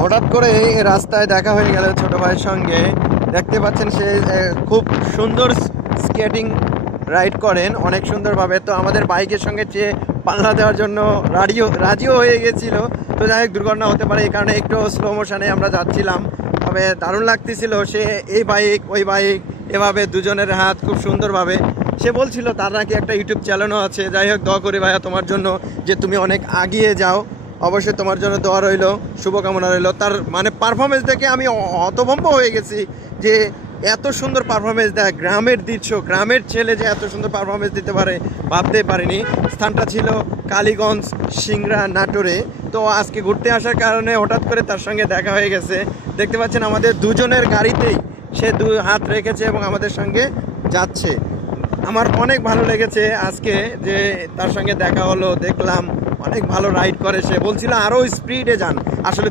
হঠাৎ করে রাস্তায় দেখা হয়ে গেল ছোট ভাইয়ের সঙ্গে। দেখতে পাচ্ছেন সে খুব সুন্দর স্কেটিং রাইড করেন, অনেক সুন্দরভাবে। তো আমাদের বাইকের সঙ্গে সে পাল্লা দেওয়ার জন্য রাজিও হয়ে গেছিল। তো যাই হোক, দুর্ঘটনা হতে পারে, এই কারণে একটু স্লো মোশনে আমরা যাচ্ছিলাম। তবে দারুণ লাগতেছিল। সে এই বাইক ওই বাইক এভাবে দুজনের হাত খুব সুন্দরভাবে। সে বলছিল তার নাকি একটা ইউটিউব চ্যানেলও আছে। যাই হোক, দোয়া করি ভাইয়া তোমার জন্য, যে তুমি অনেক আগিয়ে যাও। অবশ্যই তোমার জন্য দোয়া রইল, শুভকামনা রইল। তার মানে পারফরমেন্স দেখে আমি হতভম্ব হয়ে গেছি যে এত সুন্দর পারফরমেন্স দেয়। গ্রামের দৃশ্য, গ্রামের ছেলে যে এত সুন্দর পারফরমেন্স দিতে পারে ভাবতেই পারিনি। স্থানটা ছিল কালীগঞ্জ, সিংড়া, নাটোরে। তো আজকে ঘুরতে আসার কারণে হঠাৎ করে তার সঙ্গে দেখা হয়ে গেছে। দেখতে পাচ্ছেন আমাদের দুজনের গাড়িতেই সে দুই হাত রেখেছে এবং আমাদের সঙ্গে যাচ্ছে। আমার অনেক ভালো লেগেছে আজকে যে তার সঙ্গে দেখা হলো, দেখলাম অনেক ভালো রাইড করে। সে বলছিল আরও স্পিডে যান। আসলে